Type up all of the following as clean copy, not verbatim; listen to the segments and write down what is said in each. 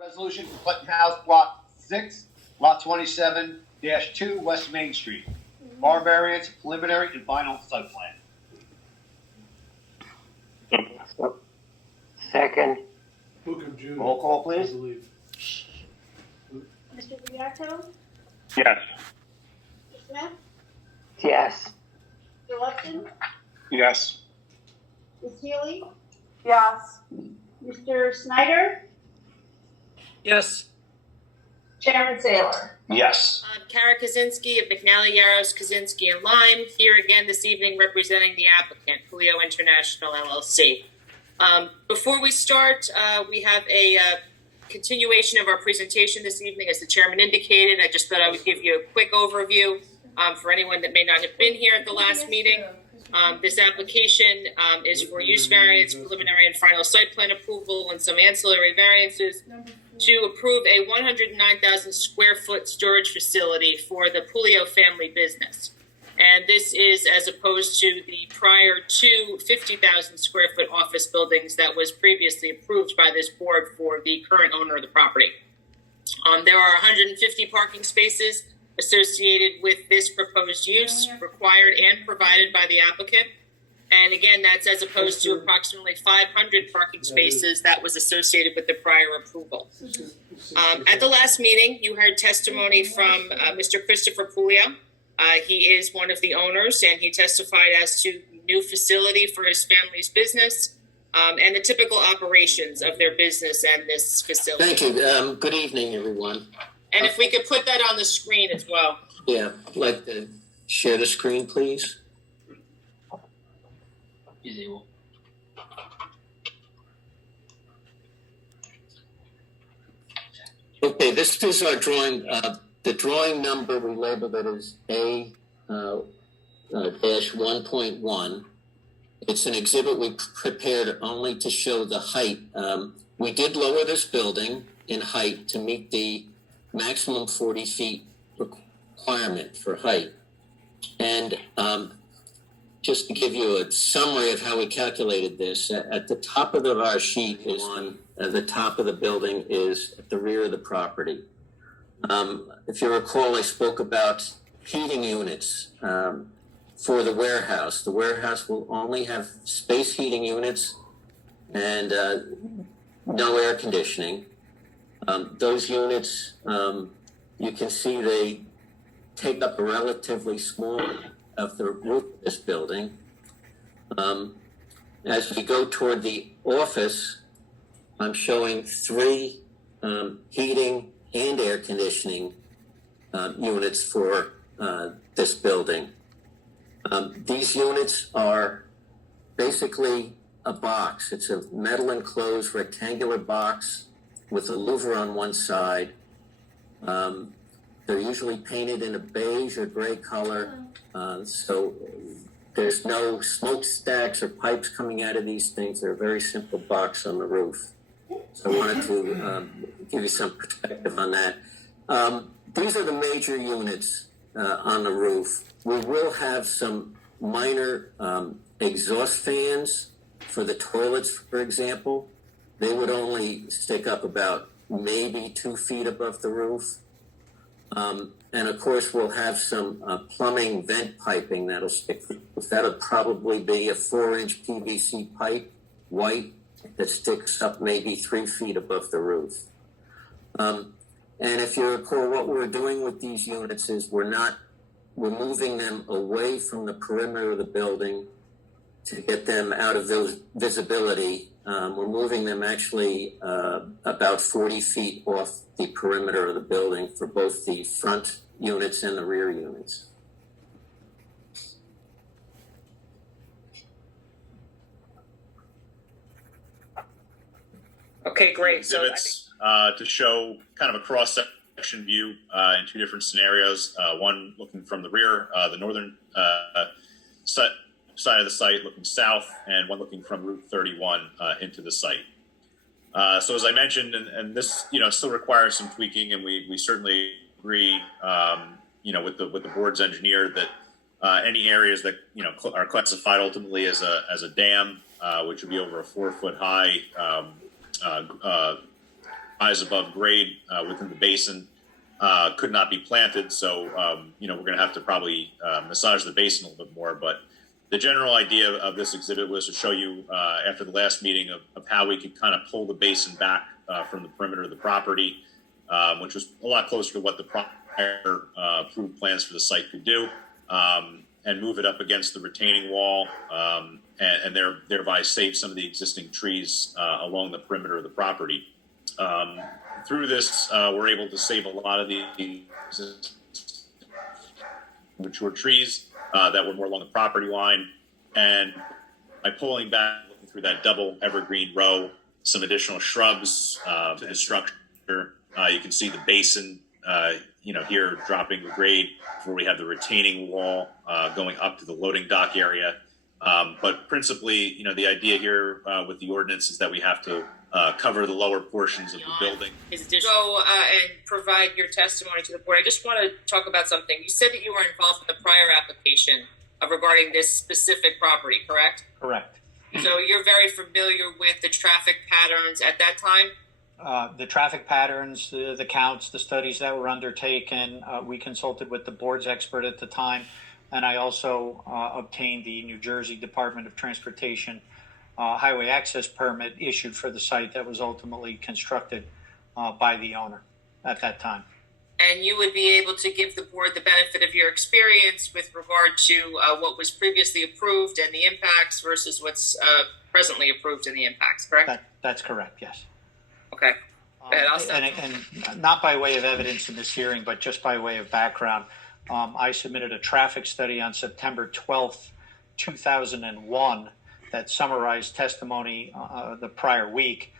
Resolution for Clinton House, Block 6, Lot 27-2, West Main Street. Bar variance, preliminary, and final site plan. Second. Hookham Jr. Roll call, I please. believe. Mr. Beato? Yes. Mr. Smith? Yes. Mr. Lupton? Yes. Ms. Healy? yes, Mr. Snyder? yes, Chairman Saylor? Yes. Kara Kaczynski of McNally, Yarrows, Kaczynski, and Lime, here again this evening representing the applicant, Julio International LLC. Before we start, we have a continuation of our presentation this evening. As the chairman indicated, I just thought I would give you a quick overview for anyone that may not have been here at the last meeting. This application is for use variance, preliminary and final site plan approval, and some ancillary variances to approve a 109,000 square foot storage facility for the Puleo family business. And this is as opposed to the prior two 50,000 square foot office buildings that was previously approved by this board for the current owner of the property. There are 150 parking spaces associated with this proposed use, required and provided by the applicant. And again, that's as opposed to approximately 500 parking spaces that was associated with the prior approval. At the last meeting, you heard testimony from Mr. Christopher Puleo. He is one of the owners, and he testified as to new facility for his family's business and the typical operations of their business and this facility. Thank you. Good evening, everyone. And if we could put that on the screen as well. Yeah, I'd like to share the screen, please. Okay, this is our drawing. The drawing number, we labeled it as A-1.1. It's an exhibit we prepared only to show the height. We did lower this building in height to meet the maximum 40 feet requirement for height. And just to give you a summary of how we calculated this, at the top of our sheet is on the top of the building is at the rear of the property. If you recall, I spoke about heating units for the warehouse. The warehouse will only have space heating units and no air conditioning. Those units, you can see they take up a relatively small of the roof of this building. As we go toward the office, I'm showing 3 heating and air conditioning units for this building. These units are basically a box. It's a metal enclosed rectangular box with a louver on one side. They're usually painted in a beige or gray color, so there's no smokestacks or pipes coming out of these things. They're a very simple box on the roof. So I wanted to give you some perspective on that. These are the major units on the roof. We will have some minor exhaust fans for the toilets, for example. They would only stick up about maybe 2 feet above the roof. And of course, we'll have some plumbing vent piping that'll stick. That'll probably be a 4-inch PVC pipe, white, that sticks up maybe 3 feet above the roof. And if you recall, what we're doing with these units is we're moving them away from the perimeter of the building to get them out of those visibility. We're moving them actually about 40 feet off the perimeter of the building for both the front units and the rear units. Okay, great. So Exhibits to show kind of a cross-section view in 2 different scenarios. One looking from the rear, the northern side of the site looking south, and one looking from Route 31 into the site. So as I mentioned, and this still requires some tweaking, and we certainly agree with the board's engineer that any areas that are classified ultimately as a dam, which would be over a 4-foot high rise above grade within the basin could not be planted. So, we're going to have to probably massage the basin a little bit more. But the general idea of this exhibit was to show you after the last meeting of how we could kind of pull the basin back from the perimeter of the property, which was a lot closer to what the prior approved plans for the site could do, and move it up against the retaining wall, and thereby save some of the existing trees along the perimeter of the property. Through this, we're able to save a lot of the mature trees that were more along the property line. And by pulling back, looking through that double evergreen row, some additional shrubs to the structure, you can see the basin, here dropping the grade where we have the retaining wall going up to the loading dock area. But principally, the idea here with the ordinance is that we have to cover the lower portions of the building. Go and provide your testimony to the board. I just want to talk about something. You said that you were involved in the prior application regarding this specific property, correct? Correct. So you're very familiar with the traffic patterns at that time? The traffic patterns, the counts, the studies that were undertaken, we consulted with the board's expert at the time, and I also obtained the New Jersey Department of Transportation highway access permit issued for the site that was ultimately constructed by the owner at that time. And you would be able to give the board the benefit of your experience with regard to what was previously approved and the impacts versus what's presently approved and the impacts, correct? That's correct, yes. Okay. I'll stop. And not by way of evidence in this hearing, but just by way of background, I submitted a traffic study on September 12th, 2001 that summarized testimony the prior week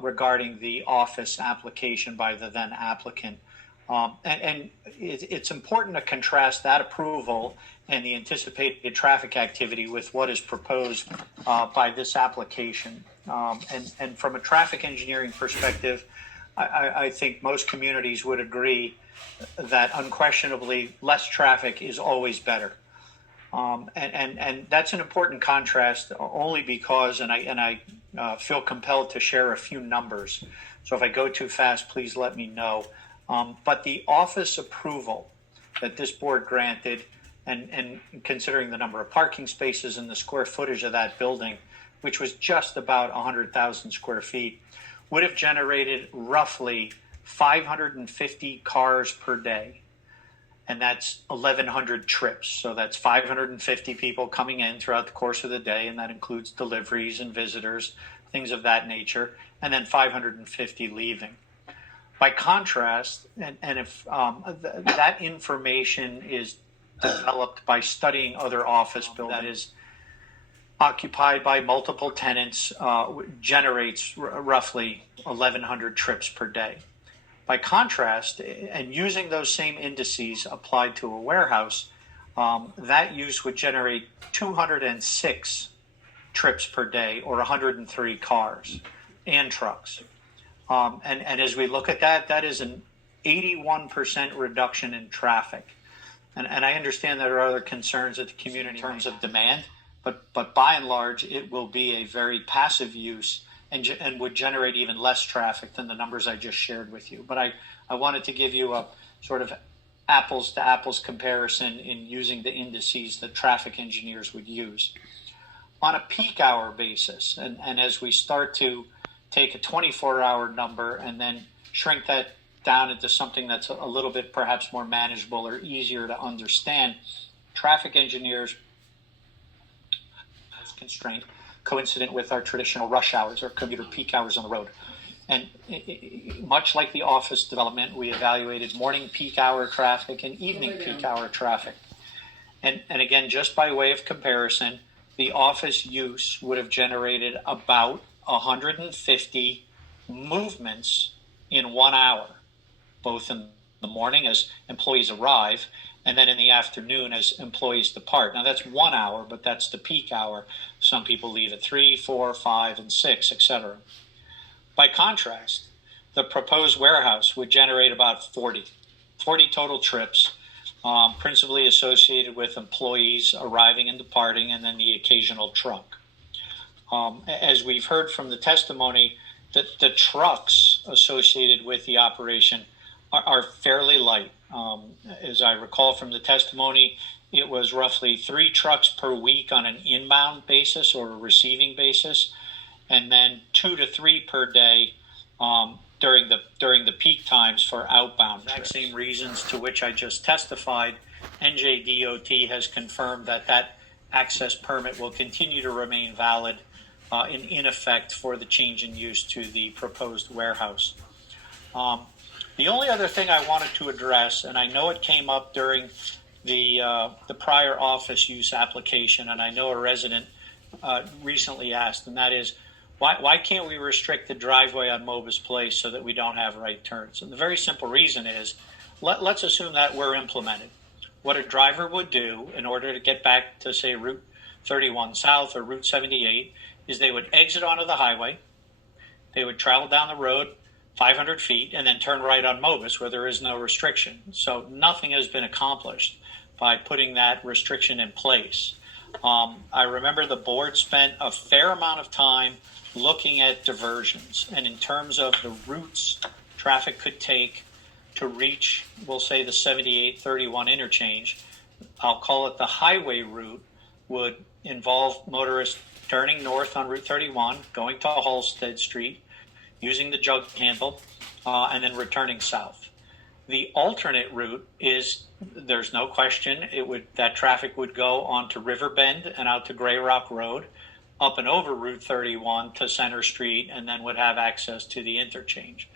regarding the office application by the then applicant. And it's important to contrast that approval and the anticipated traffic activity with what is proposed by this application. And from a traffic engineering perspective, I think most communities would agree that unquestionably less traffic is always better. And that's an important contrast only because, and I feel compelled to share a few numbers. So if I go too fast, please let me know. But the office approval that this board granted, and considering the number of parking spaces and the square footage of that building, which was just about 100,000 square feet, would have generated roughly 550 cars per day. And that's 1,100 trips. So that's 550 people coming in throughout the course of the day, and that includes deliveries and visitors, things of that nature, and then 550 leaving. By contrast, and if that information is developed by studying other office buildings, that is occupied by multiple tenants, generates roughly 1,100 trips per day. By contrast, and using those same indices applied to a warehouse, that use would generate 206 trips per day, or 103 cars and trucks. And as we look at that, that is an 81% reduction in traffic. And I understand there are other concerns at the community in terms of demand, but by and large, it will be a very passive use and would generate even less traffic than the numbers I just shared with you. But I wanted to give you a sort of apples to apples comparison in using the indices that traffic engineers would use. On a peak hour basis, and as we start to take a 24-hour number and then shrink that down into something that's a little bit perhaps more manageable or easier to understand, traffic engineers has constraint coincident with our traditional rush hours or commuter peak hours on the road. And much like the office development, we evaluated morning peak hour traffic and evening peak hour traffic. And again, just by way of comparison, the office use would have generated about 150 movements in 1 hour, both in the morning as employees arrive and then in the afternoon as employees depart. Now that's 1 hour, but that's the peak hour. Some people leave at 3, 4, 5, and 6, etc. By contrast, the proposed warehouse would generate about 40 total trips, principally associated with employees arriving and departing, and then the occasional truck. As we've heard from the testimony, the trucks associated with the operation are fairly light. As I recall from the testimony, it was roughly 3 trucks per week on an inbound basis or a receiving basis, and then 2 to 3 per day during the peak times for outbound. Exact same reasons to which I just testified. NJDOT has confirmed that access permit will continue to remain valid in effect for the change in use to the proposed warehouse. The only other thing I wanted to address, and I know it came up during the prior office use application, and I know a resident recently asked, and that is, why can't we restrict the driveway on Mobus Place so that we don't have right turns? And the very simple reason is, let's assume that we're implemented. What a driver would do in order to get back to, say, Route 31 South or Route 78 is they would exit onto the highway, they would travel down the road 500 feet, and then turn right on Mobus where there is no restriction. So nothing has been accomplished by putting that restriction in place. I remember the board spent a fair amount of time looking at diversions, and in terms of the routes traffic could take to reach, we'll say, the 78-31 interchange, I'll call it the highway route, would involve motorists turning north on Route 31, going to Halsted Street, using the jug handle, and then returning south. The alternate route is, there's no question, that traffic would go onto River Bend and out to Gray Rock Road, up and over Route 31 to Center Street, and then would have access to the interchange.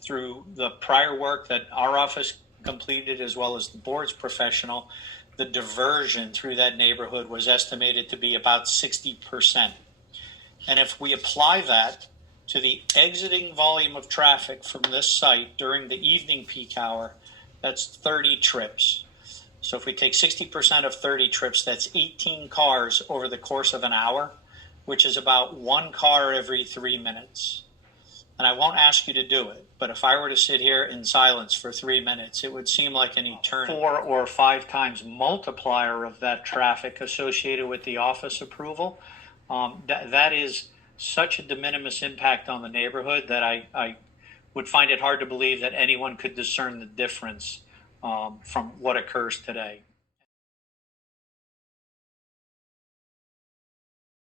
Through the prior work that our office completed, as well as the board's professional, the diversion through that neighborhood was estimated to be about 60%. And if we apply that to the exiting volume of traffic from this site during the evening peak hour, that's 30 trips. So if we take 60% of 30 trips, that's 18 cars over the course of an hour, which is about 1 car every 3 minutes. And I won't ask you to do it, but if I were to sit here in silence for 3 minutes, it would seem like an eternity. 4 or 5 times multiplier of that traffic associated with the office approval. That is such a de minimis impact on the neighborhood that I would find it hard to believe that anyone could discern the difference from what occurs today.